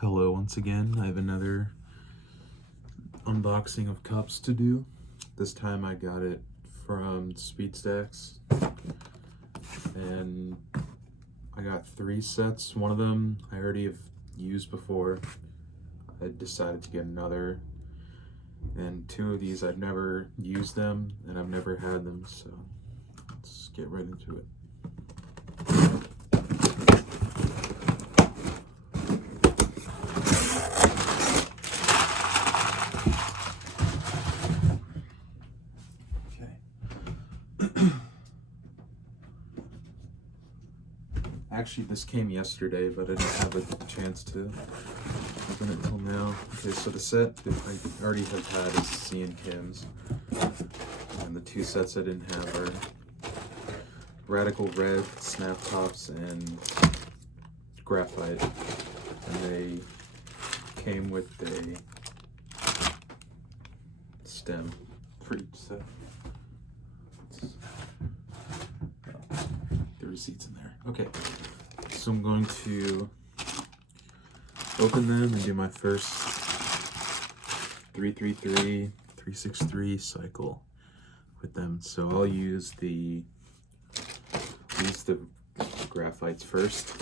Hello once again. I have another unboxing of cups to do. This time I got it from Speed Stacks, and I got 3 sets. One of them I already have used before. I decided to get another, and 2 of these I've never used them and I've never had them, so let's get right into it. Actually, this came yesterday, but I didn't have a chance to open it until now. Okay, so the set that I already have had is C and Kim's, and the 2 sets I didn't have are Radical Red, Snap Tops, and Graphite, and they came with a stem for each set. The receipt's in there. Okay. So I'm going to open them and do my first 333, 363 cycle with them. So I'll use the graphites first.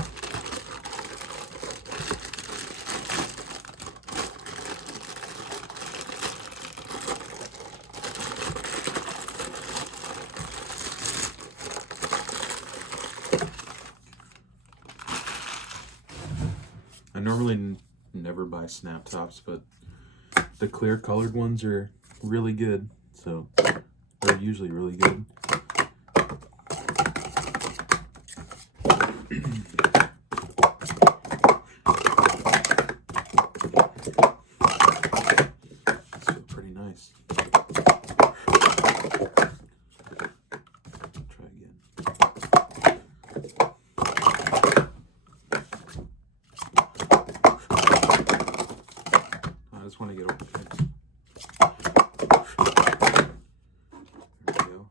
I normally never buy Snap Tops, but the clear colored ones are really good, so they're usually really good. These feel pretty nice. Try again. I just want to get over it. There we go.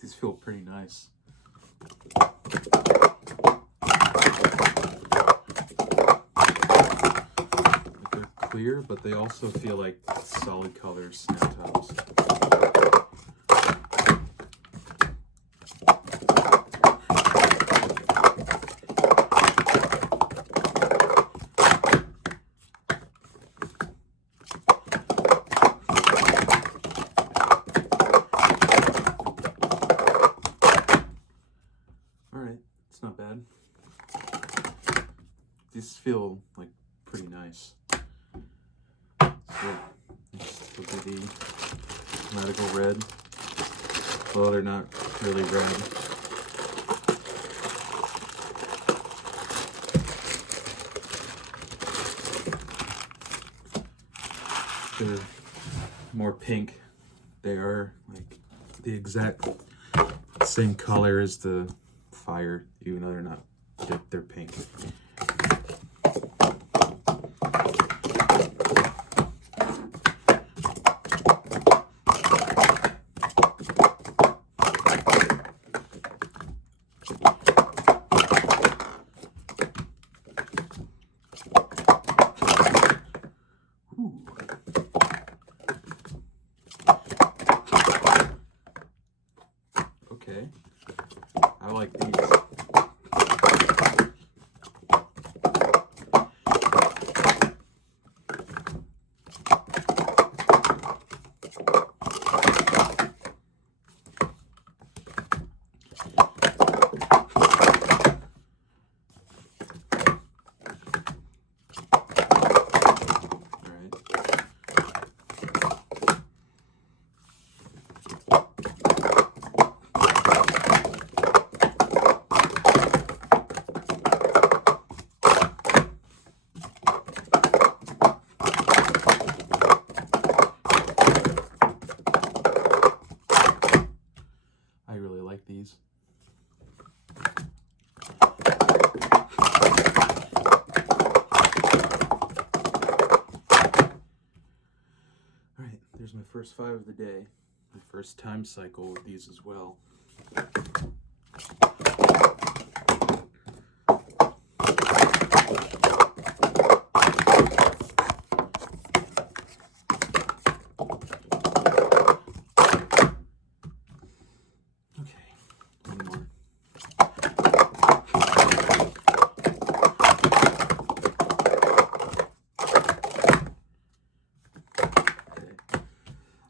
These feel pretty nice. They're clear, but they also feel like solid color Snap Tops. Alright, it's not bad. These feel like pretty nice. So next will be the Radical Red. Well, they're not really red. They're more pink. They are like the exact same color as the Fire, even though they're not. They're pink. Ooh. Okay. I like these. Here's my first 5 of the day. My first time cycle with these as well.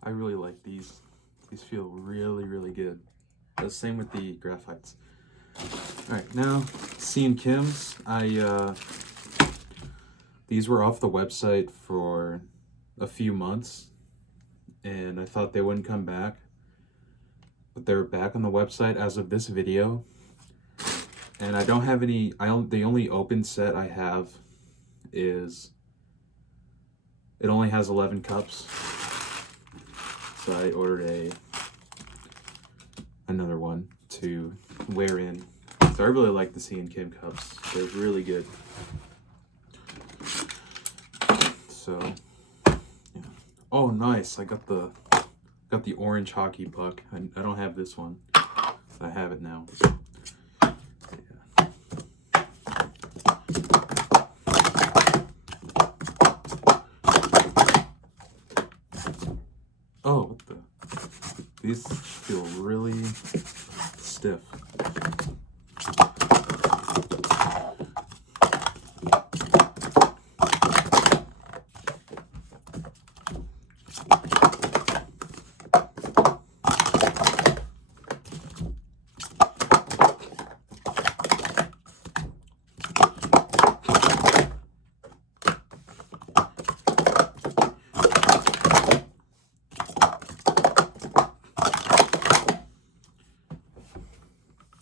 I really like these. These feel really, really good. The same with the graphites. Alright, now C & Kim's. These were off the website for a few months, and I thought they wouldn't come back. But they're back on the website as of this video. And I don't have any, the only open set I have is, it only has 11 cups. So I ordered another one to wear in. So I really like the C & Kim cups. They're really good. So yeah. Oh, nice! I got the orange hockey puck. I don't have this one. I have it now. Yeah. Oh, what the? These feel really stiff.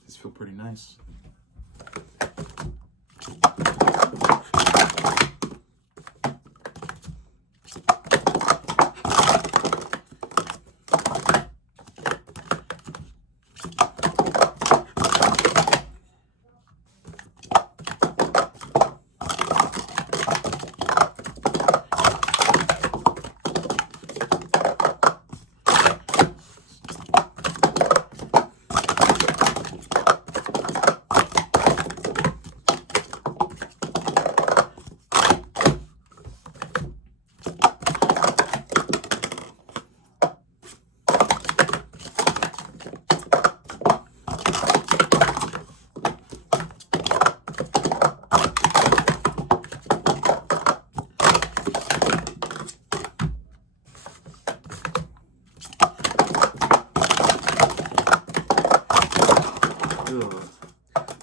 These feel pretty nice.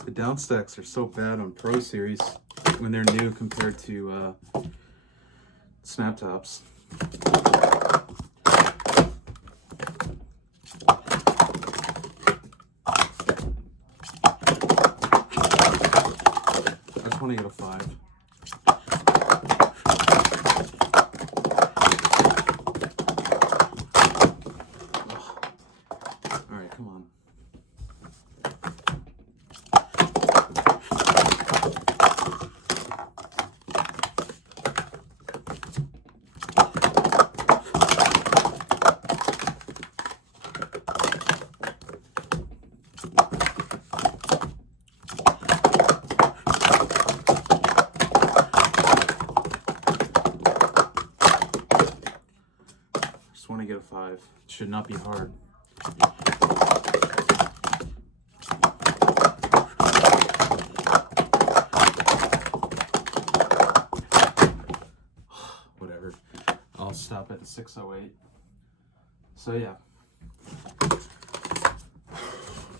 The downstacks are so bad on Pro Series when they're new compared to snap tops. I just want to get a 5. Alright, come on. Just want to get a 5. It should not be hard. Whatever. I'll stop at 608. So yeah.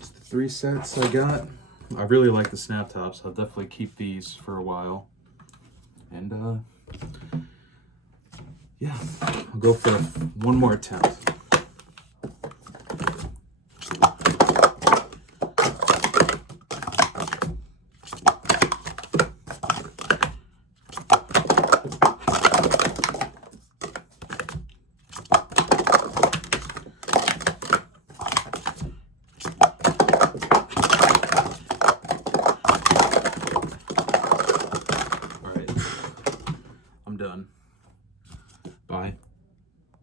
It's the 3 sets I got. I really like the snap tops. I'll definitely keep these for a while. And yeah, I'll go for one more attempt.